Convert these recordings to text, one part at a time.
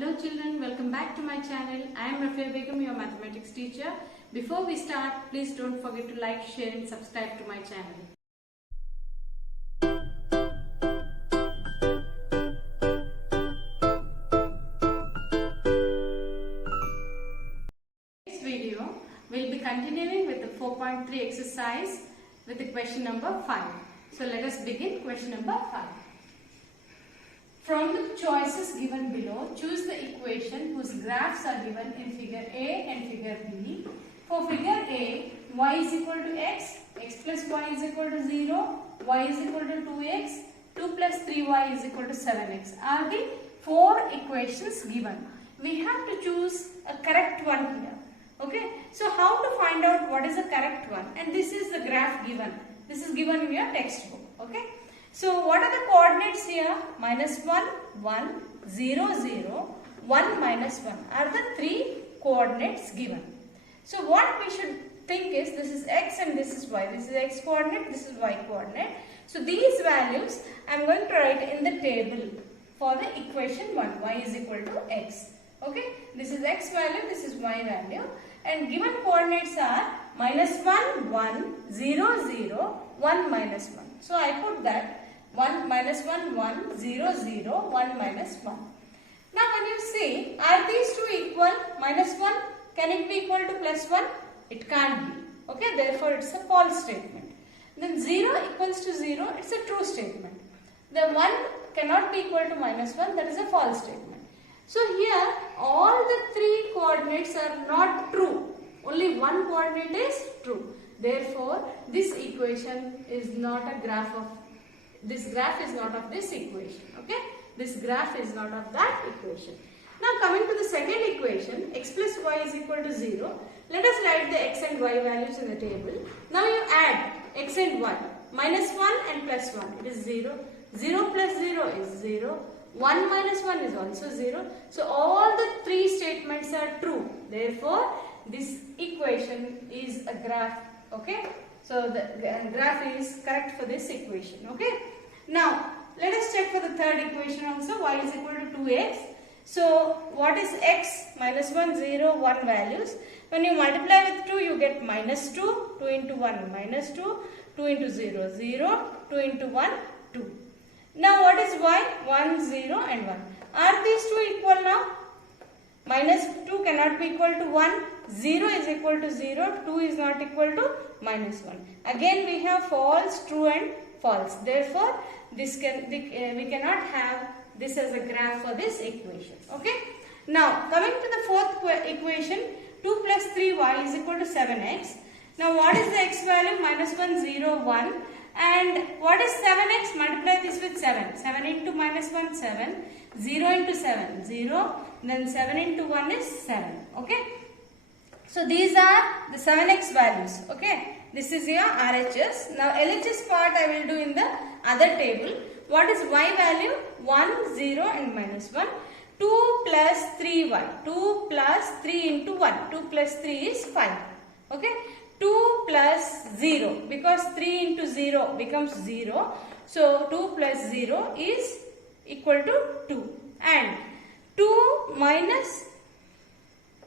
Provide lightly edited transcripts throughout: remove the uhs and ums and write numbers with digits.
Hello children, welcome back to my channel. I am Rafia Begum, your mathematics teacher. Before we start, please don't forget to like, share and subscribe to my channel. This video will be continuing with the 4.3 exercise with the question number 5. So let us begin question number 5. From the choices given below, choose the equation whose graphs are given in figure A and figure B. For figure A, y is equal to x, x plus y is equal to 0, y is equal to 2x, 2 plus 3y is equal to 7x are the four equations given. We have to choose a correct one here. Okay, so how to find out what is the correct one? And this is the graph given. This is given in your textbook. Okay. So what are the coordinates here? Minus 1, 1, 0, 0, 1, minus 1 are the three coordinates given. So what we should think is this is x and this is y. This is x coordinate, this is y coordinate. So these values I am going to write in the table for the equation 1. Y is equal to x. Okay. This is x value, this is y value. And given coordinates are minus 1, 1, 0, 0, 1, minus 1. So I put that 1, minus 1, 1, 0, 0, 1, minus 1. Now when you see, are these two equal? Minus 1, can it be equal to plus 1? It can't be. Okay, therefore it's a false statement. Then 0 equals to 0, it's a true statement. The 1 cannot be equal to minus 1, that is a false statement. So here, all the three coordinates are not true. Only one coordinate is true. Therefore, this equation is not a graph of, this graph is not of this equation. Okay? This graph is not of that equation. Now coming to the second equation, x plus y is equal to 0. Let us write the x and y values in the table. Now you add x and y. Minus 1 and plus 1. It is 0. 0 plus 0 is 0. 1 minus 1 is also 0. So all the three statements are true. Therefore, this equation is a graph. Okay. So the graph is correct for this equation. Okay. Now let us check for the third equation also. Y is equal to 2x. So what is x? Minus 1, 0, 1 values. When you multiply with 2, you get minus 2. 2 into 1 minus 2. 2 into 0 0. 2 into 1 2. Now what is y? 1, 0 and 1. Are these two equal now? Minus 2 cannot be equal to 1. 0 is equal to 0. 2 is not equal to minus 1. Again we have false, true and false. Therefore, we cannot have this as a graph for this equation. Okay. Now coming to the fourth equation, 2 plus 3y is equal to 7x. Now what is the x value? Minus 1, 0, 1. And what is 7x? Multiply this with 7. 7 into minus 1, 7. 0 into 7, 0. Then 7 into 1 is 7. Okay. So these are the 7x values. Okay. This is your RHS. Now LHS part I will do in the other table. What is y value? 1, 0 and minus 1. 2 plus 3y. 2 plus 3 into 1. 2 plus 3 is 5. Okay. 2 plus 0, because 3 into 0 becomes 0. So 2 plus 0 is equal to 2. And 2 minus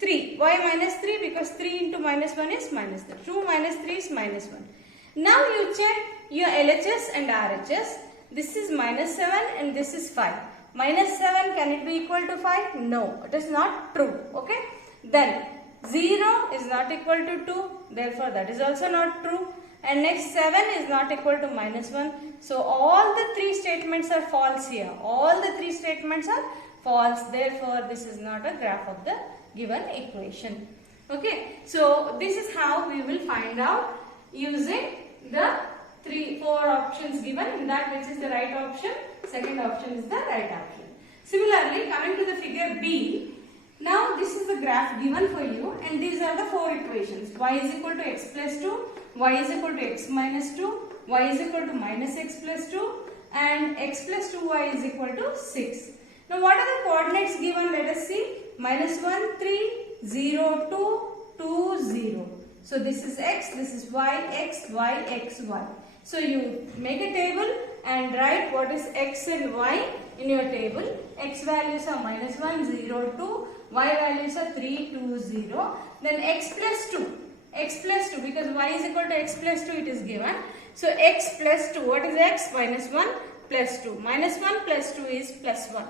3. Why minus 3? Because 3 into minus 1 is minus 3. 2 minus 3 is minus 1. Now you check your LHS and RHS. This is minus 7 and this is 5. Minus 7, can it be equal to 5? No, it is not true. Okay. Then 0 is not equal to 2. Therefore, that is also not true. And next 7 is not equal to minus 1. So all the three statements are false here. All the three statements are false. Therefore, this is not a graph of the given equation. Okay. So this is how we will find out using the 4 options given. In that, which is the right option? Second option is the right option. Similarly, coming to the figure B. Now this is the graph given for you and these are the 4 equations. Y is equal to x plus 2, y is equal to x minus 2, y is equal to minus x plus 2 and x plus 2y is equal to 6. Now what are the coordinates given? Let us see. Minus 1, 3, 0, 2, 2, 0. So this is x, this is y, x, y, x, y. So you make a table and write what is x and y in your table. X values are minus 1, 0, 2. Y values are 3, 2, 0. Then x plus 2. X plus 2, because y is equal to x plus 2 it is given. So x plus 2, what is x? Minus 1 plus 2. Minus 1 plus 2 is plus 1.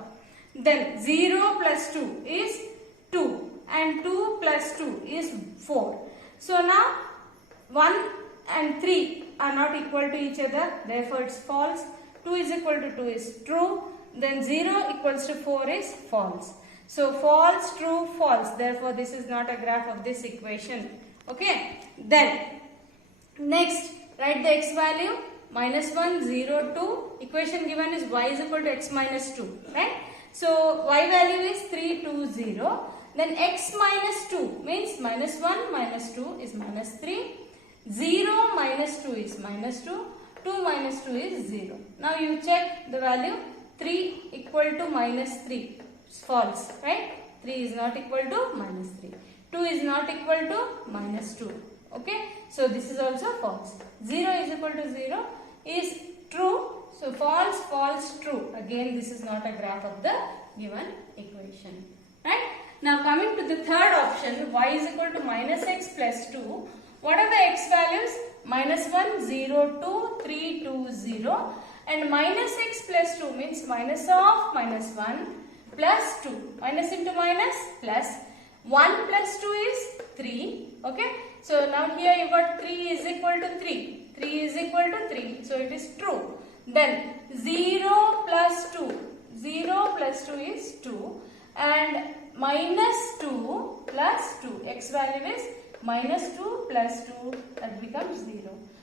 Then 0 plus 2 is 2 and 2 plus 2 is 4. So now 1 and 3 are not equal to each other, therefore it's false. 2 is equal to 2 is true. Then 0 equals to 4 is false. So false, true, false. Therefore this is not a graph of this equation. Okay. Then next write the x value minus 1, 0, 2. Equation given is y is equal to x minus 2. Right. So y value is 3, 2, 0. Then x minus 2 means minus 1 minus 2 is minus 3. 0 minus 2 is minus 2. 2 minus 2 is 0. Now you check the value. 3 equal to minus 3. It's false, right? 3 is not equal to minus 3. 2 is not equal to minus 2. Okay? So this is also false. 0 is equal to 0 is true. So false, false, true. Again, this is not a graph of the given equation. Right? Now coming to the third option, y is equal to minus x plus 2. What are the x values? Minus 1, 0, 2, 3, 2, 0. And minus x plus 2 means minus of minus 1 plus 2. Minus into minus plus 1 plus 2 is 3. Okay. So now here you got 3 is equal to 3. 3 is equal to 3. So it is true. Then 0 plus 2. 0 plus 2 is 2. And minus 2 plus 2. X value is minus 2 plus 2, that becomes 0.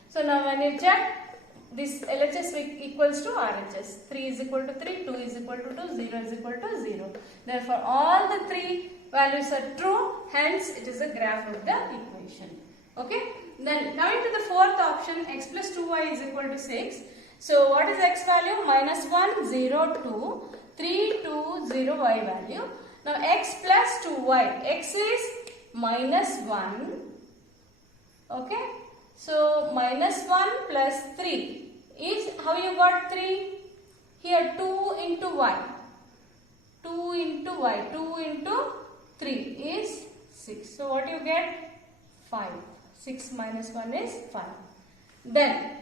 So now when you check, this LHS equals to RHS. 3 is equal to 3, 2 is equal to 2, 0 is equal to 0. Therefore all the three values are true, hence it is a graph of the equation. Okay. Then coming to the fourth option, x plus 2y is equal to 6. So what is x value? Minus 1, 0, 2, 3, 2, 0 y value. Now x plus 2y, x is minus 1. Okay. So minus 1 plus 3 is, how you got 3? Here 2 into y. 2 into y. 2 into 3 is 6. So what you get? 5. 6 minus 1 is 5. Then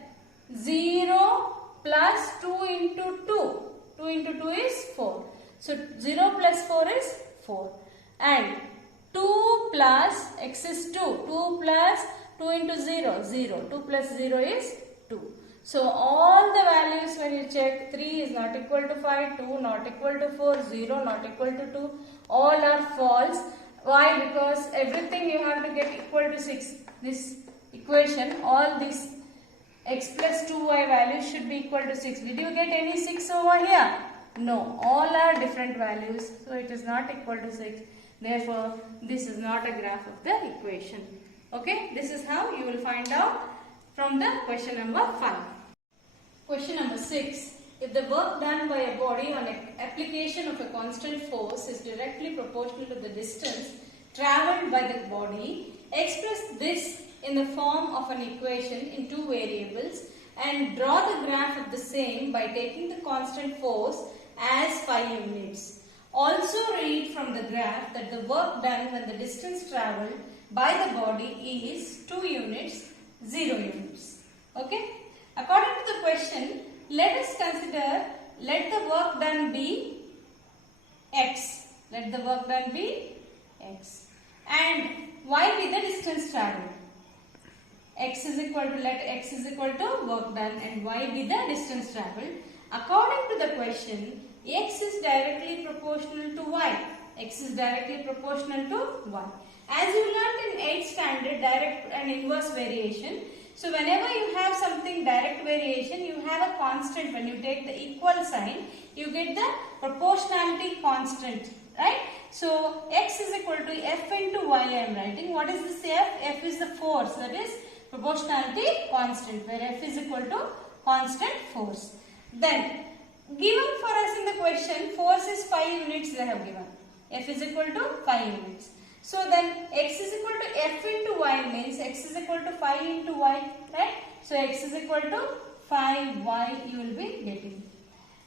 0 plus 2 into 2. 2 into 2 is 4. So 0 plus 4 is 4. And 2 plus x is 2. 2 plus 2 into 0, 0. 2 plus 0 is 2. So all the values when you check, 3 is not equal to 5, 2 not equal to 4, 0 not equal to 2. All are false. Why? Because everything you have to get equal to 6. This equation, all these x plus 2y values should be equal to 6. Did you get any 6 over here? No. All are different values. So it is not equal to 6. Therefore, this is not a graph of the equation. Okay. This is how you will find out from the question number 5. Question number 6. If the work done by a body on application of a constant force is directly proportional to the distance travelled by the body, express this in the form of an equation in two variables and draw the graph of the same by taking the constant force as 5 units. Also read from the graph that the work done when the distance travelled by the body is 2 units, 0 units. Okay. According to the question, let us consider, let the work done be x. Let the work done be x. And y be the distance travelled. X is equal to, let x is equal to work done and y be the distance travelled. According to the question, x is directly proportional to y. X is directly proportional to y. As you learnt in 8th standard, direct and inverse variation. So whenever you have something direct variation, you have a constant. When you take the equal sign, you get the proportionality constant, right? So x is equal to f into y I am writing. What is this f? F is the force, that is proportionality constant, where f is equal to constant force. Then given for us in the question, force is 5 units they have given. F is equal to 5 units. So then x is equal to f into y means x is equal to 5 into y, right? So x is equal to 5y you will be getting.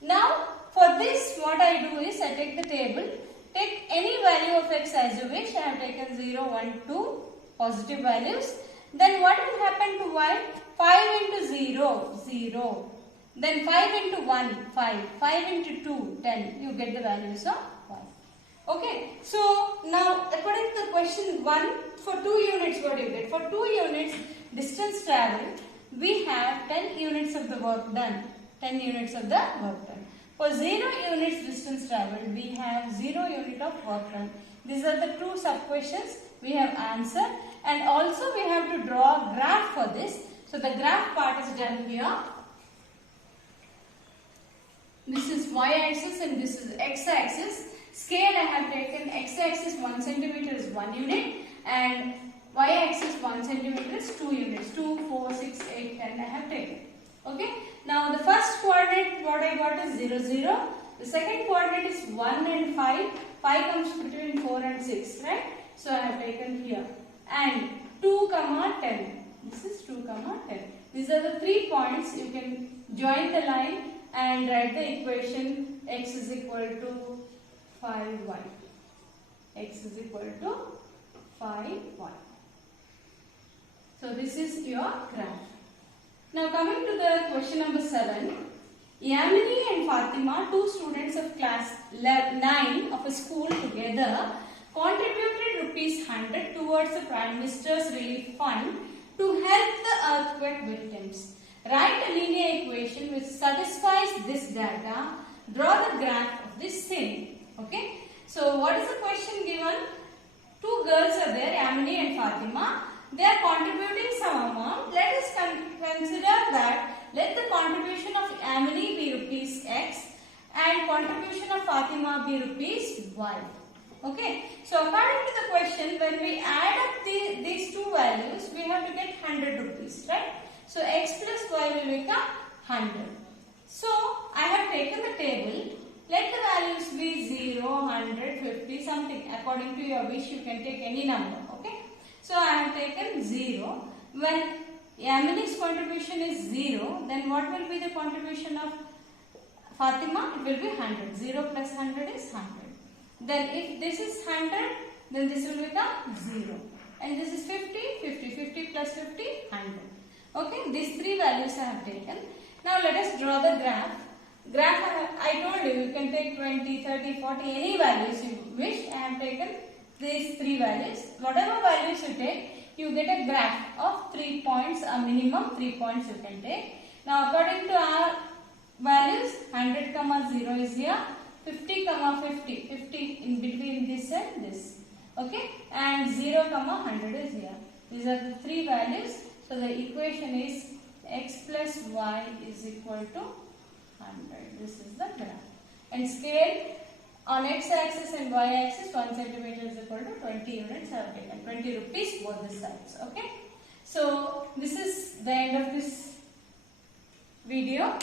Now for this what I do is I take the table, take any value of x as you wish. I have taken 0, 1, 2 positive values. Then what will happen to y? 5 into 0, 0. Then 5 into 1, 5. 5 into 2, 10. You get the values of y. Okay. So now according to the question 1, for 2 units what do you get? For 2 units distance traveled, we have 10 units of the work done. 10 units of the work done. For 0 units distance traveled, we have 0 unit of work done. These are the 2 sub-questions we have answered, and also we have to draw a graph for this. So the graph part is done here. This is y-axis and this is x-axis. Scale I have taken x-axis 1 centimeter is 1 unit and y-axis 1 centimeter is 2 units. 2, 4, 6, 8, 10 I have taken. Okay. Now the first coordinate what I got is 0, 0. The second coordinate is 1 and 5. 5 comes between 4 and 6, right? So I have taken here. And 2, 10. This is 2, 10. These are the 3 points. You can join the line and write the equation x is equal to 5y. X is equal to 5y. So this is your graph. Now coming to the question number 7. Yamini and Fatima, 2 students of class 9 of a school together, contributed rupees 100 towards the Prime Minister's Relief Fund to help the earthquake victims. Write a linear equation which satisfies this data. Draw the graph of this thing. Okay. So what is the question given? 2 girls are there, Yamini and Fatima. They are contributing some amount. Let us consider that let the contribution of Yamini be rupees x and contribution of Fatima be rupees y. Okay. So according to the question, when we add up these 2 values, we have to get 100 rupees, right? So x plus y will become 100. So I have taken the table. Let the values be 0, 100, 50, something. According to your wish, you can take any number. Okay. So I have taken 0. When Yamini's contribution is 0, then what will be the contribution of Fatima? It will be 100. 0 plus 100 is 100. Then if this is 100, then this will become 0. And this is 50, 50, 50 plus 50, 100. Okay, these 3 values I have taken. Now let us draw the graph. I told you, you can take 20, 30, 40, any values you wish. I have taken these 3 values. Whatever values you take, you get a graph of 3 points, a minimum 3 points you can take. Now according to our values, 100, 0 is here, 50, 50, 50 in between this and this. Okay, and 0, 100 is here. These are the 3 values. So the equation is x plus y is equal to 100. This is the graph. And scale on x-axis and y-axis 1 centimeter is equal to 20 units I have taken. 20 rupees both the sides. Okay. So this is the end of this video.